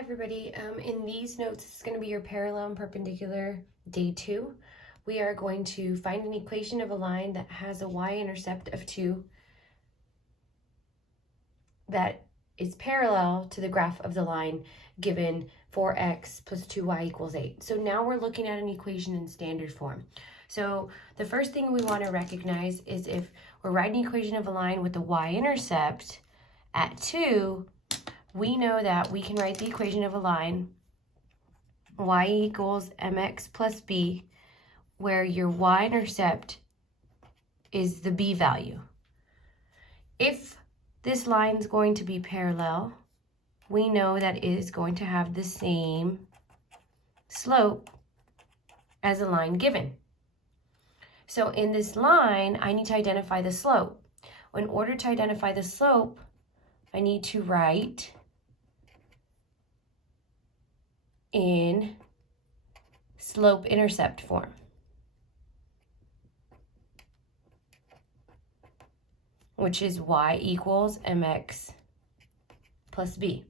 everybody. In these notes, it's going to be your parallel and perpendicular day 2. We are going to find an equation of a line that has a y-intercept of 2 that is parallel to the graph of the line given 4x plus 2y equals 8. So now we're looking at an equation in standard form. So the first thing we want to recognize is if we're writing an equation of a line with the y-intercept at 2, we know that we can write the equation of a line y equals mx plus b, where your y-intercept is the b value. If this line is going to be parallel, we know that it is going to have the same slope as a line given. So in this line, I need to identify the slope. In order to identify the slope, I need to write in slope-intercept form. Which is y equals mx plus b.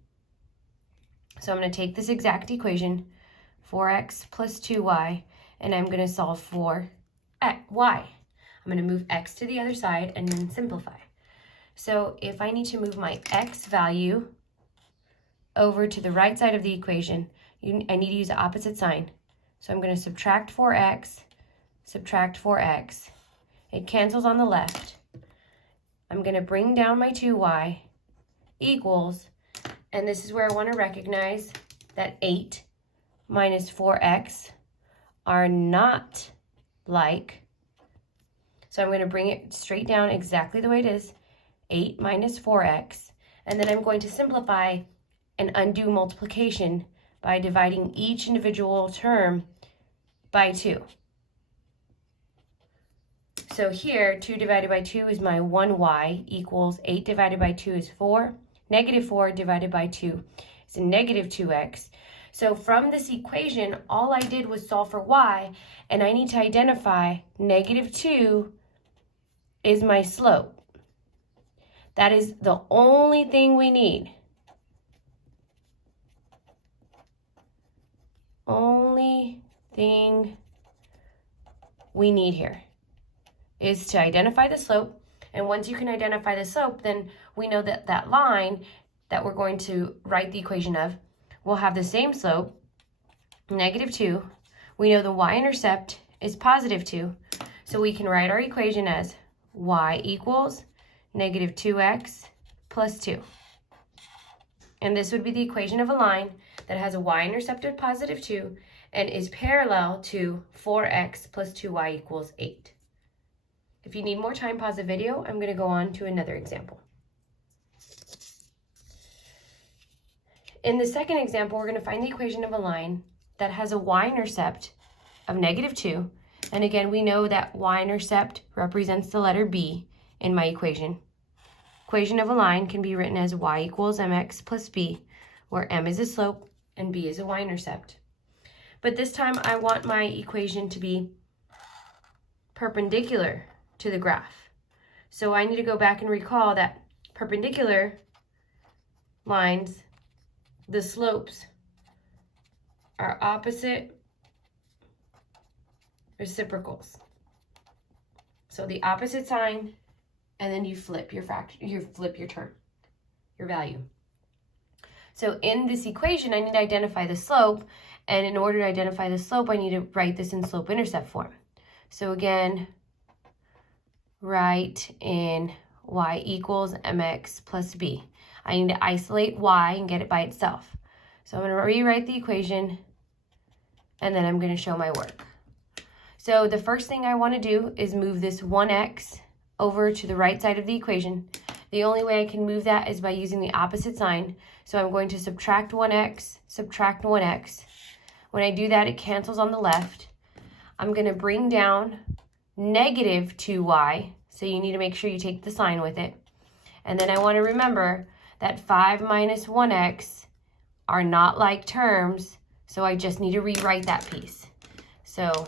So I'm going to take this exact equation, 4x plus 2y, and I'm going to solve for y. I'm going to move x to the other side and then simplify. So if I need to move my x value over to the right side of the equation, I need to use the opposite sign. So I'm going to subtract 4x, subtract 4x. It cancels on the left. I'm going to bring down my 2y equals, and this is where I want to recognize that 8 minus 4x are not like. So I'm going to bring it straight down exactly the way it is, 8 minus 4x, and then I'm going to simplify and undo multiplication by dividing each individual term by 2. So here, 2 divided by 2 is my 1y equals 8 divided by 2 is 4. Negative 4 divided by 2 is a negative 2x. So from this equation, all I did was solve for y, and I need to identify negative 2 is my slope. That is the only thing we need. Only thing we need here is to identify the slope. And once you can identify the slope, then we know that that line that we're going to write the equation of will have the same slope, negative 2. We know the y-intercept is positive 2. So we can write our equation as y equals negative 2x plus 2. And this would be the equation of a line that has a y-intercept of positive 2 and is parallel to 4x plus 2y equals 8. If you need more time, pause the video. I'm going to go on to another example. In the second example, we're going to find the equation of a line that has a y-intercept of negative 2. And again, we know that y-intercept represents the letter b in my equation. Equation of a line can be written as y equals mx plus b, where m is a slope and b is a y-intercept. But this time I want my equation to be perpendicular to the graph. So I need to go back and recall that perpendicular lines, the slopes are opposite reciprocals. So the opposite sign, and then you flip your term, your value. So in this equation, I need to identify the slope, and in order to identify the slope, I need to write this in slope-intercept form. So again, write in y equals mx plus b. I need to isolate y and get it by itself. So I'm going to rewrite the equation, and then I'm going to show my work. So the first thing I want to do is move this 1x over to the right side of the equation. The only way I can move that is by using the opposite sign. So I'm going to subtract 1x, subtract 1x. When I do that, it cancels on the left. I'm going to bring down negative 2y, so you need to make sure you take the sign with it. And then I want to remember that 5 minus 1x are not like terms, so I just need to rewrite that piece. So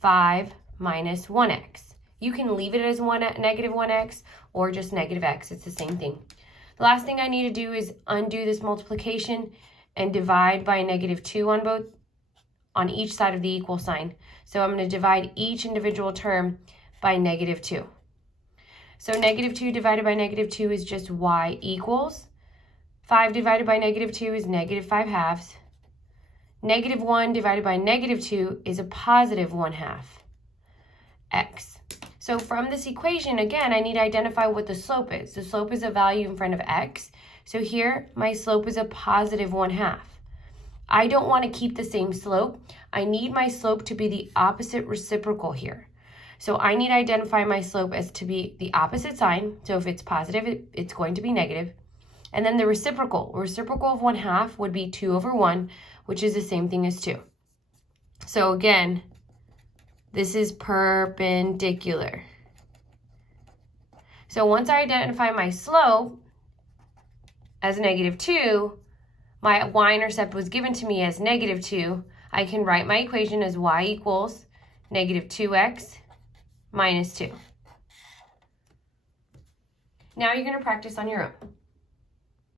5 minus 1x. You can leave it as negative 1x or just negative x. It's the same thing. The last thing I need to do is undo this multiplication and divide by -2 on each side of the equal sign. So I'm going to divide each individual term by -2. So -2 divided by -2 is just y equals. 5 divided by -2 is -5/2. -1 divided by -2 is a +1/2 x. So from this equation, again, I need to identify what the slope is. The slope is a value in front of x. So here, my slope is a +1/2. I don't want to keep the same slope. I need my slope to be the opposite reciprocal here. So I need to identify my slope as to be the opposite sign. So if it's positive, it's going to be negative. And then the reciprocal of 1/2 would be 2/1, which is the same thing as 2. So again, this is perpendicular. So once I identify my slope as -2, my y-intercept was given to me as -2. I can write my equation as y equals -2x minus 2. Now you're going to practice on your own.